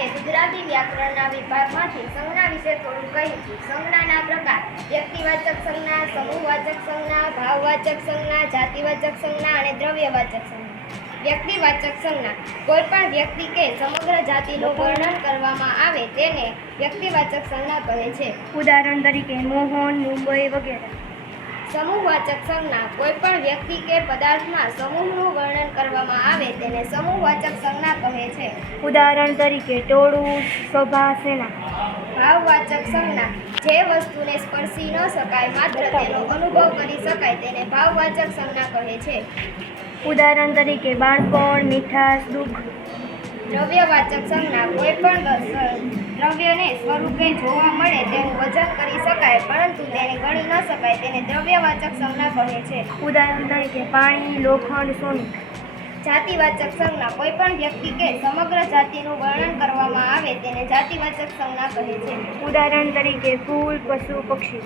હવે ગુજરાતી વ્યાકરણના વિભાગમાંથી સંજ્ઞા વિશે થોડું કહ્યું છે સંજ્ઞાના પ્રકાર. વ્યક્તિવાચક સંજ્ઞા સમૂહવાચક સંજ્ઞા ભાવવાચક સંજ્ઞા જાતિવાચક સંજ્ઞા અને દ્રવ્યવાચક સંજ્ઞા. વ્યક્તિવાચક સંજ્ઞા. કોઈ પણ વ્યક્તિ કે સમગ્ર જાતિનું વર્ણન કરવામાં આવે તેને વ્યક્તિવાચક સંજ્ઞા કહે છે. ઉદાહરણ તરીકે મોહન મુંબઈ વગેરે. સમૂહવાચક સંજ્ઞા. કોઈ પણ વ્યક્તિ કે પદાર્થમાં સમૂહનું વર્ણન કરવામાં આવે તેને સમૂહવાચક સંજ્ઞા કહે છે. ઉદાહરણ તરીકે ટોળું સભા સેના. ભાવવાચક સંજ્ઞા. જે વસ્તુને સ્પર્શી ન શકાય, માત્ર તેનો અનુભવ કરી શકાય તેને ભાવવાચક સંજ્ઞા કહે છે. ઉદાહરણ તરીકે બાળપણ મીઠાશ દુઃખ. દ્રવ્યવાચક સંજ્ઞા કોઈ પણ દ્રવ્યને સ્વરૂપે જોવા મળે તેનું વજન કરી શકાય, પરંતુ તેને ગણી ન શકાય તેને દ્રવ્યવાચક સંજ્ઞા કહે છે. ઉદાહરણ તરીકે પાણી, લોખંડ, સોનું. જાતિવાચક સંજ્ઞા કોઈ પણ વ્યક્તિ કે સમગ્ર જાતિનું વર્ણન કરવામાં આવે તેને જાતિવાચક સંજ્ઞા કહે છે. ઉદાહરણ તરીકે ફૂલ, પશુ, પક્ષી.